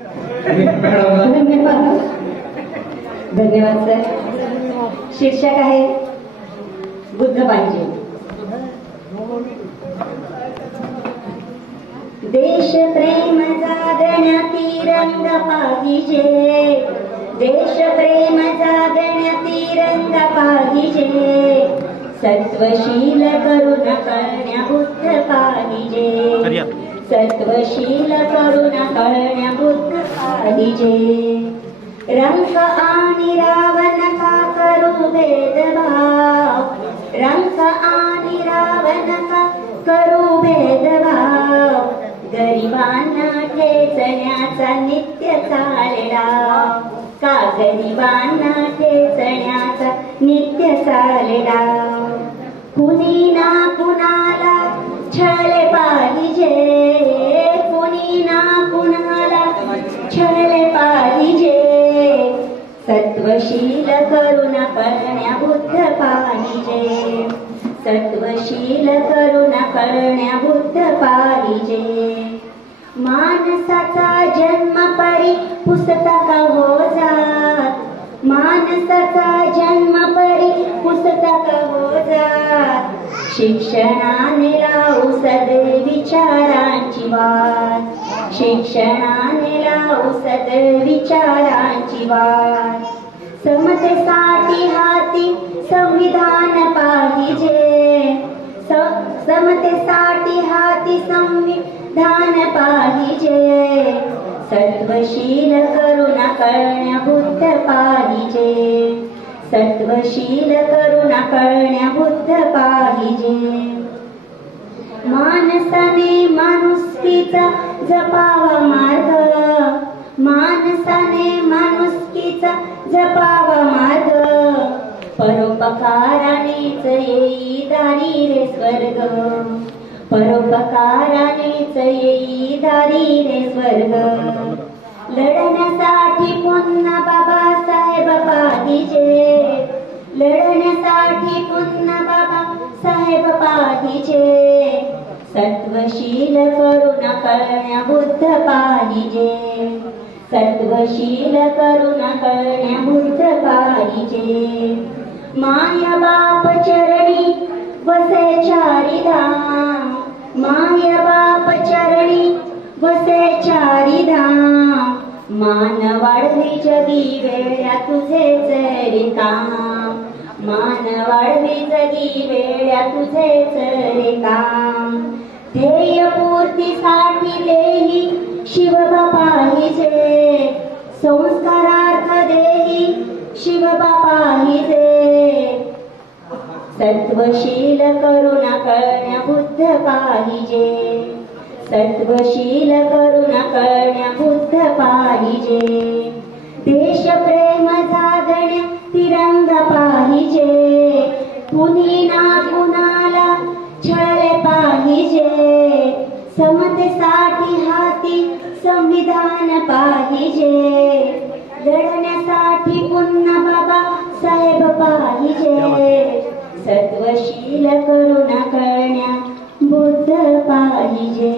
धन्यवाद धन्यवाद सर. शीर्षक आहे बुद्ध पाहिजे. देश प्रेम जागण्याती रंग पाहिजे. देश प्रेम जागण्याती रंग पाहिजे. सत्वशील करुण करण्या बुद्ध सत्वशील करुणा कळण्या बुद्ध पाहिजे रंग आणि रावण का करू भेदभाव रंग आणि रावण का करू भेदभाव गरिबांना ठेचण्याचा नित्य चालला का गरिबांना ठेचण्याचा नित्य चालला कुणी सत्वशील करुण करण्या बुद्ध पाहिजे सत्वशील करुण करण्या बुद्ध पाहिजे माणसाचा जन्म परी पुस्तक हो जात? माणसाचा जन्म परी पुस्तक हो जात? शिक्षणाने लावू सदैव विचारांची वाट. शिक्षणाने लावू सदैव विचारांची वाट. समतेसाठी हाती संविधान पाहिजे. स- समतेसाठी हाती संविधान पाहिजे. सत्वशील करुणा कळण्या बुद्ध पाहिजे. सत्वशील करुणा कळण्या बुद्ध पाहिजे. माणसाने माणुसकीचा जपावा मार्ग माणसाने माणुसकीचा जपावा मार्ग. परोपकारानेच येई दारी रे स्वर्ग. परोपकारानेच येई दारी रे स्वर्ग. लढण्यासाठी पुन्हा बाबासाहेब पाहिजे. लढण्यासाठी पुन्हा बाबा साहेब पाहिजे. सत्वशील करुणा करण्या बुद्ध पाहिजे. सत्वशील करुण कळण्या बुद्ध पाहिजे माया बाप चरणी वसे चारिधाम माय बाप चरणी वसे चारिधाम मान वाढवी जगी वेळ्या तुझे रे काम मान वाढवी जगी वेळ्या तुझे रे काम ध्येय पूर्तीसाठी देही शिवबापाहिजे संस्कारार्थ देही शिवबापाहिजे सत्वशील करुणा कळण्या बुद्ध पाहिजे. सत्वशील करुणा कळण्या बुद्ध पाहिजे. देशप्रेम जागण्या तिरंग पाहिजे. कुणी ना कुणाला छळ पाहिजे. समतेसाठी हाती संविधान पाहिजे. लढण्यासाठी पुन्हा बाबा साहेब पाहिजे. सत्वशील करुणा कळण्या बुद्ध पाहिजे.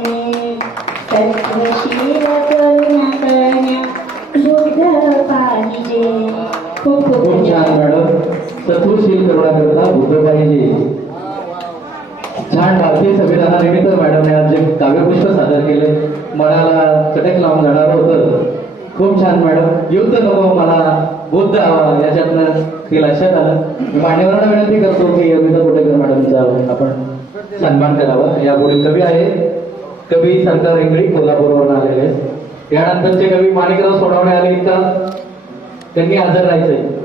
सत्वशील करुणा कळण्या बुद्ध पाहिजे. खूप खूप छान मॅडम. सत्वशील करण्याकरता बुद्ध पाहिजे. छान भारतीय संविधानानिमित्त मॅडमने आज जे सादर केलं मनाला चटक लावून जाणार होतं. खूप छान मॅडम. युद्ध नको मला बुद्ध हवा याच्यातनं हे लक्षात आलं मी मान्यवरांना विनंती करतो की योगिता कोटेकर मॅडमचा आपण सन्मान करावा. यापुढील कवी आहे. कवी सरकार इंगळी कोल्हापूरवरून आलेले. आहेत. यानंतरचे कवी माणिकराव सोडवणे आले का त्यांनी हजर राहायचंय.